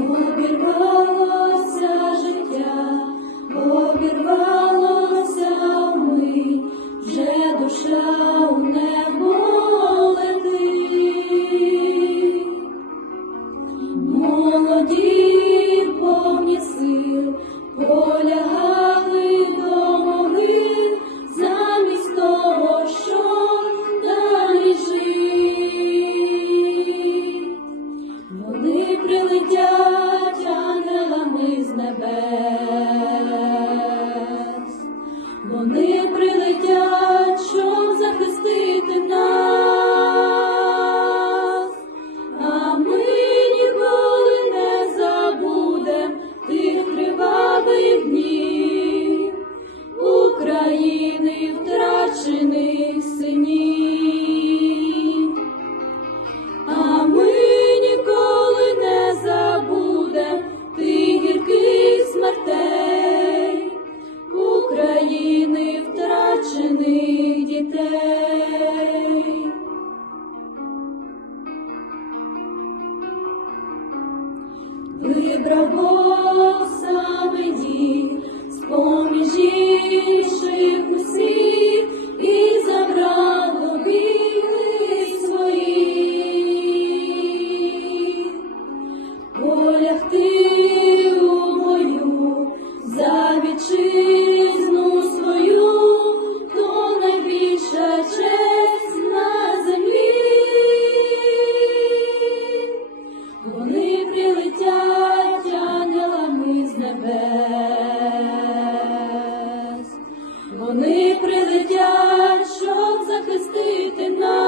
обірвалося життя, обірвалося ми, вже душа у небо молоді повні сил, поля. Вони прилетять, щоб захистити нас, а ми ніколи не забудем тих кривавих днів, України втрачених. drogou. жити нам.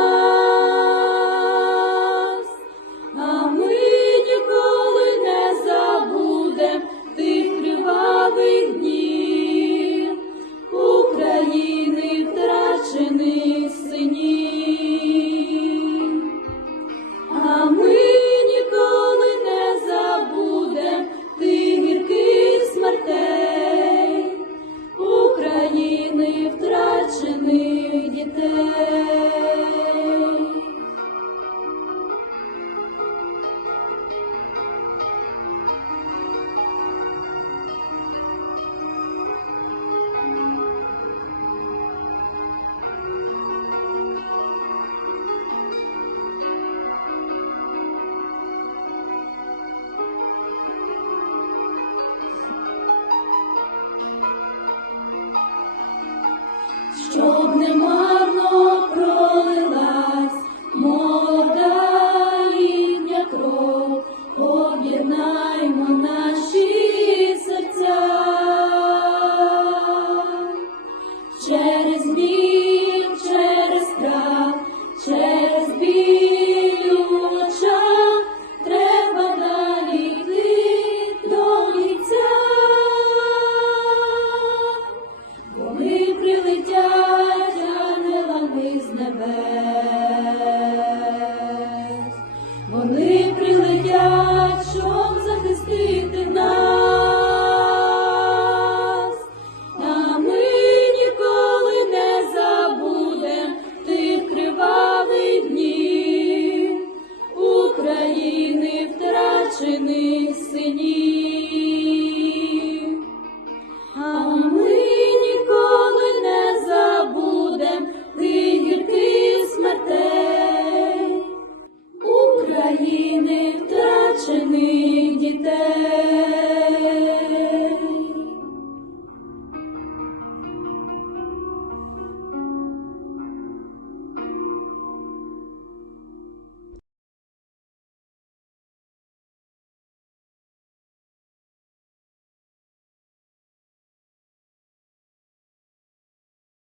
щоб нема.